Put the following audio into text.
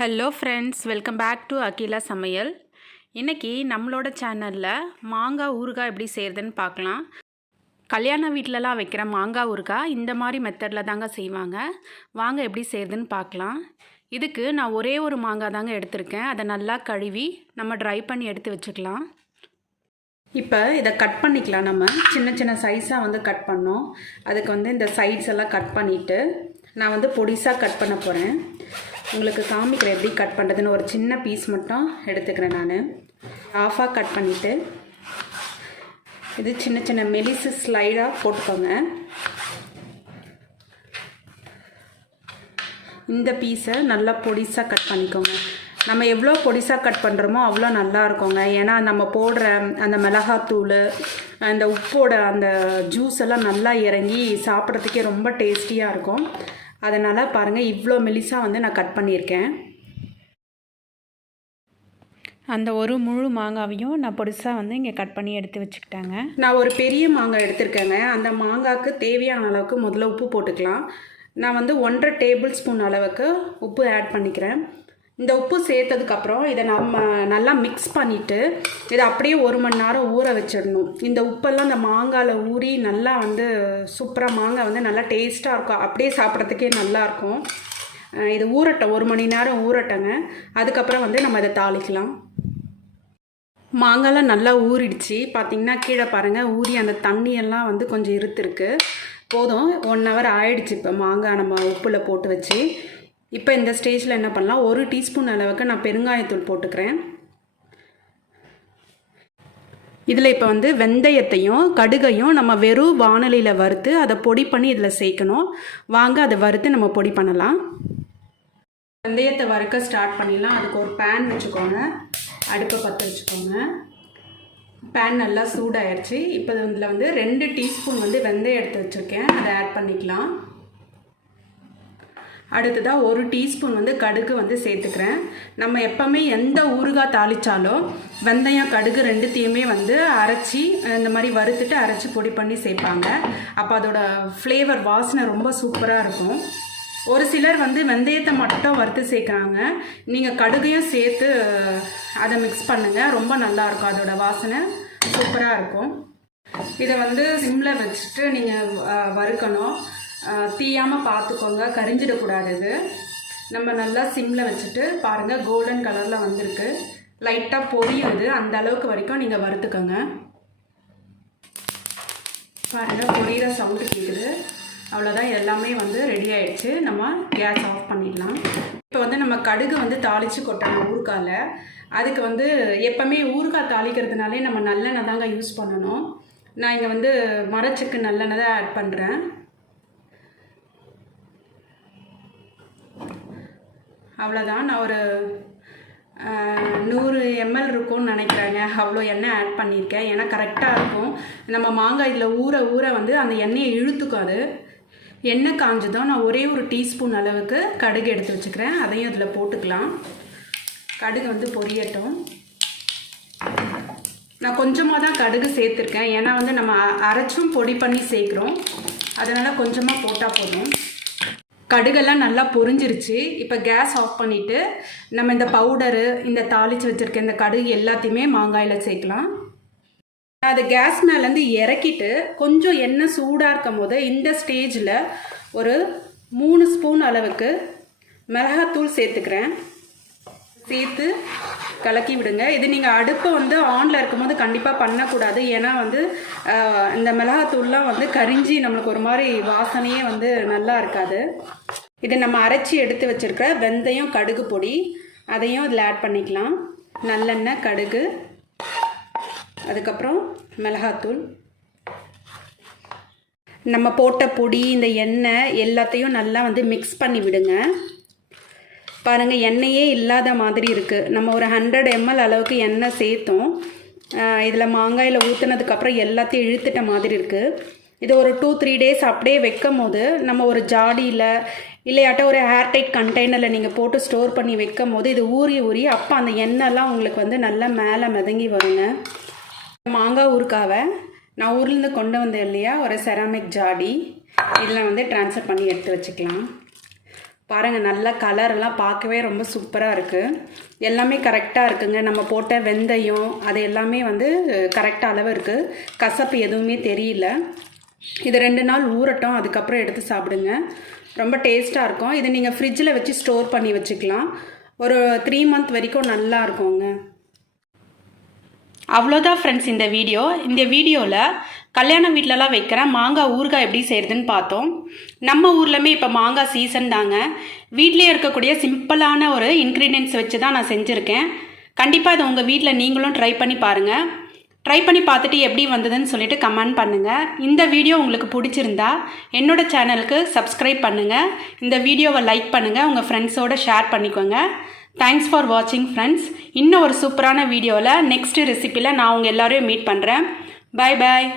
Hello friends, welcome back to Akila Samayal. இன்றைக்கி நம்மளோட சேனலில் மாங்காய் ஊறுகாய் எப்படி செய்கிறதுன்னு பார்க்கலாம். கல்யாண வீட்டிலலாம் வைக்கிற மாங்காய் ஊறுகாய் இந்த மாதிரி மெத்தடில் தாங்க செய்வாங்க. வாங்க எப்படி செய்கிறதுன்னு பார்க்கலாம். இதுக்கு நான் ஒரே ஒரு மாங்காய் தாங்க எடுத்திருக்கேன். அதை நல்லா கழுவி நம்ம ட்ரை பண்ணி எடுத்து வச்சுக்கலாம். இப்போ இதை கட் பண்ணிக்கலாம். நம்ம சின்ன சின்ன சைஸாக வந்து கட் பண்ணோம். அதுக்கு இந்த சைட்ஸ் எல்லாம் கட் பண்ணிவிட்டு நான் பொடிசாக கட் பண்ண போகிறேன். உங்களுக்கு காமிக்கிறேன் எப்படி கட் பண்ணுறதுன்னு. ஒரு சின்ன பீஸ் மட்டும் எடுத்துக்கிறேன். நான் ஆஃபாக கட் பண்ணிவிட்டு இது சின்ன சின்ன மெலிசு ஸ்லைடாக போட்டுக்கோங்க. இந்த பீஸை நல்லா பொடிசாக கட் பண்ணிக்கோங்க. நம்ம எவ்வளோ பொடிசாக கட் பண்ணுறோமோ அவ்வளோ நல்லா இருக்குங்க. ஏன்னா நம்ம போடுற அந்த மிளகாத்தூள், அந்த உப்போட அந்த ஜூஸ் எல்லாம் நல்லா இறங்கி சாப்பிட்றதுக்கே ரொம்ப டேஸ்டியாக இருக்கும். அதனால் பாருங்கள், இவ்வளோ மெலிசாக நான் கட் பண்ணியிருக்கேன். அந்த ஒரு முழு மாங்காவையும் நான் பொடிசாக இங்கே கட் பண்ணி எடுத்து வச்சுக்கிட்டாங்க. நான் ஒரு பெரிய மாங்காய் எடுத்திருக்கேங்க. அந்த மாங்காய்க்கு தேவையான அளவுக்கு முதல்ல உப்பு போட்டுக்கலாம். நான் 1.5 டேபிள் ஸ்பூன் அளவுக்கு உப்பு ஆட் பண்ணிக்கிறேன். இந்த உப்பு சேர்த்ததுக்கப்புறம் இதை நம்ம நல்லா மிக்ஸ் பண்ணிவிட்டு இதை அப்படியே 1 மணி நேரம் ஊற வச்சிடணும். இந்த உப்பெல்லாம் இந்த மாங்காயில் ஊறி நல்லா சூப்பராக மாங்காய் நல்லா டேஸ்ட்டாக இருக்கும். அப்படியே சாப்பிட்றதுக்கே நல்லாயிருக்கும். இது ஊறட்டும், 1 மணி நேரம் ஊறட்டங்க. அதுக்கப்புறம் நம்ம இதை தாளிக்கலாம். மாங்காய்லாம் நல்லா ஊறிடுச்சு. பார்த்திங்கன்னா கீழே பாருங்கள், ஊறி அந்த தண்ணியெல்லாம் கொஞ்சம் இருத்துருக்கு. போதும், 1 ஹவர் ஆயிடுச்சு. இப்போ மாங்காய் நம்ம உப்பில் போட்டு வச்சு இப்போ இந்த ஸ்டேஜில் என்ன பண்ணலாம், 1 டீஸ்பூன் அளவுக்கு நான் பெருங்காயத்தூள் போட்டுக்கிறேன். இதில் இப்போ வெந்தயத்தையும் கடுகையும் நம்ம வெறும் வாணலியில் வறுத்து அதை பொடி பண்ணி இதில் சேர்க்கணும். வாங்க அதை வறுத்து நம்ம பொடி பண்ணலாம். வெந்தயத்தை வறுக்க ஸ்டார்ட் பண்ணிடலாம். அதுக்கு ஒரு பேன் வச்சுக்கோங்க. அடுப்பை பற்ற வச்சுக்கோங்க. பேன் நல்லா சூடாகிடுச்சு. இப்போ இதில் 2 டீஸ்பூன் வெந்தயம் எடுத்து வச்சுருக்கேன். அதை ஆட் பண்ணிக்கலாம். அடுத்ததாக 1 டீஸ்பூன் கடுகு சேர்த்துக்கிறேன். நம்ம எப்போவுமே எந்த ஊறுகாய் தாளித்தாலும் வெந்தயம் கடுகு ரெண்டுத்தையுமே அரைச்சி இந்த மாதிரி வறுத்துட்டு அரைச்சி பொடி பண்ணி சேர்ப்பாங்க. அப்போ அதோட ஃப்ளேவர் வாசனை ரொம்ப சூப்பராக இருக்கும். ஒரு சிலர் வெந்தயத்தை மட்டும் வறுத்து சேர்க்குறாங்க. நீங்கள் கடுகையும் சேர்த்து அதை மிக்ஸ் பண்ணுங்கள், ரொம்ப நல்லாயிருக்கும். அதோட வாசனை சூப்பராக இருக்கும். இதை சிம்மில் வச்சுட்டு நீங்கள் வறுக்கணும். தீயாமல் பார்த்துக்கோங்க, கரிஞ்சிடக்கூடாது. இது நம்ம நல்லா சிம்மில் வச்சுட்டு பாருங்கள், கோல்டன் கலரில் வந்திருக்கு. லைட்டாக பொரியுது. அந்த அளவுக்கு வரைக்கும் நீங்கள் வறுத்துக்கோங்க. பாருங்கள், பொரியிற சவுண்டு கேட்குது. அவ்வளோதான், எல்லாமே ரெடி ஆகிடுச்சு. நம்ம கேஸ் ஆஃப் பண்ணிடலாம். இப்போ நம்ம கடுகு தாளித்து கொட்டணும் ஊறுகாயில். அதுக்கு எப்போவுமே ஊறுகாய் தாளிக்கிறதுனாலே நம்ம நல்லெண்ணெய் தாங்க யூஸ் பண்ணணும். நான் இங்கே மரச்செக்கு நல்லெண்ணெய் தான் ஆட் பண்ணுறேன். அவ்வளோதான். நான் ஒரு 100 ml இருக்கும்னு நினைக்கிறேங்க. அவ்வளோ எண்ணெய் ஆட் பண்ணியிருக்கேன். ஏன்னா கரெக்டாக இருக்கும். நம்ம மாங்காய் இதில் ஊற ஊற அந்த எண்ணெயை இழுத்துக்கும். அது எண்ணெய் காஞ்சதும் நான் ஒரே ஒரு டீஸ்பூன் அளவுக்கு கடுகு எடுத்து வச்சுக்கிறேன். அதையும் இதில் போட்டுக்கலாம். கடுகு பொரியட்டும். நான் கொஞ்சமாக தான் கடுகு சேர்த்துருக்கேன். ஏன்னா நம்ம அரைச்சும் பொடி பண்ணி சேர்க்குறோம். அதனால் கொஞ்சமாக போட்டால் போதும். கடுகெல்லாம் நல்லா பொரிஞ்சிருச்சு. இப்போ கேஸ் ஆஃப் பண்ணிவிட்டு நம்ம இந்த பவுடரு, இந்த தாளித்து வச்சுருக்க இந்த கடுகு எல்லாத்தையுமே மாங்காயில் சேர்க்கலாம். அது கேஸ் மேலேருந்து இறக்கிட்டு கொஞ்சம் எண்ணெய் சூடாக இருக்கும் போது இந்த ஸ்டேஜில் ஒரு 3 ஸ்பூன் அளவுக்கு மிளகாத்தூள் சேர்த்துக்கிறேன். சேர்த்து கலக்கி விடுங்க. இது நீங்கள் அடுப்பை ஆனில் இருக்கும்போது கண்டிப்பாக பண்ணக்கூடாது. ஏன்னா இந்த மிளகாத்தூள்லாம் கரிஞ்சி நம்மளுக்கு ஒரு மாதிரி வாசனையே நல்லா இருக்காது. இது நம்ம அரைச்சி எடுத்து வச்சுருக்க வெந்தயம் கடுகு பொடி, அதையும் இதில் ஆட் பண்ணிக்கலாம். நல்லெண்ணெய், கடுகு, அதுக்கப்புறம் மிளகாத்தூள், நம்ம போட்ட பொடி, இந்த எண்ணெய் எல்லாத்தையும் நல்லா மிக்ஸ் பண்ணி விடுங்க. பாருங்கள், எண்ணெயே இல்லாத மாதிரி இருக்குது. நம்ம ஒரு 100 ml அளவுக்கு எண்ணெய் சேர்த்தோம். இதில் மாங்காயில் ஊற்றுனதுக்கப்புறம் எல்லாத்தையும் இழுத்துட்ட மாதிரி இருக்குது. இது ஒரு 2-3 டேஸ் அப்படியே வைக்கும் போது நம்ம ஒரு ஜாடியில் இல்லையாட்ட ஒரு ஏர்டைட் கண்டெய்னரில் நீங்கள் போட்டு ஸ்டோர் பண்ணி வைக்கும் போது இது ஊறி அப்போ அந்த எண்ணெய்லாம் உங்களுக்கு நல்லா மேலே மிதங்கி வருங்க. மாங்காய் ஊறுகாவை நான் ஊர்லேருந்து கொண்டு வந்தேன் இல்லையா, ஒரு செராமிக் ஜாடி, இதில் ட்ரான்ஸ்ஃபர் பண்ணி எடுத்து வச்சுக்கலாம். பாருங்கள், நல்ல கலரெல்லாம் பார்க்கவே ரொம்ப சூப்பராக இருக்குது. எல்லாமே கரெக்டாக இருக்குங்க. நம்ம போட்ட வெந்தயம் அது எல்லாமே வந்து கரெக்டாக அளவு இருக்குது. கசப்பு எதுவுமே தெரியல. இது 2 நாள் ஊறட்டும், அதுக்கப்புறம் எடுத்து சாப்பிடுங்க. ரொம்ப டேஸ்ட்டாக இருக்கும். இதை நீங்கள் ஃப்ரிட்ஜில் வச்சு ஸ்டோர் பண்ணி வச்சுக்கலாம். ஒரு 3 மந்த் வரைக்கும் நல்லா இருக்குங்க. அவ்வளோதான் ஃப்ரெண்ட்ஸ் இந்த வீடியோ. இந்த வீடியோவில் கல்யாண வீட்டிலலாம் வைக்கிற மாங்காய் ஊறுகாய் எப்படி செய்கிறதுன்னு பார்த்தோம். நம்ம ஊர்லேயுமே இப்போ மாங்காய் சீசன் தாங்க. வீட்டிலே இருக்கக்கூடிய சிம்பிளான ஒரு இன்க்ரீடியன்ட்ஸ் வச்சு தான் நான் செஞ்சுருக்கேன். கண்டிப்பாக இதை உங்கள் வீட்டில் நீங்களும் ட்ரை பண்ணி பாருங்கள். ட்ரை பண்ணி பார்த்துட்டு எப்படி வந்ததுன்னு சொல்லிட்டு கமெண்ட் பண்ணுங்கள். இந்த வீடியோ உங்களுக்கு பிடிச்சிருந்தா என்னோட சேனலுக்கு சப்ஸ்கிரைப் பண்ணுங்கள். இந்த வீடியோவை லைக் பண்ணுங்கள், உங்கள் ஃப்ரெண்ட்ஸோடு ஷேர் பண்ணிக்கோங்க. தேங்க்ஸ் ஃபார் வாட்சிங் ஃப்ரெண்ட்ஸ். இன்னும் ஒரு சூப்பரான வீடியோவில் நெக்ஸ்ட் ரெசிப்பியில் நான் உங்கள் எல்லோரையும் மீட் பண்ணுறேன். பாய் பாய்.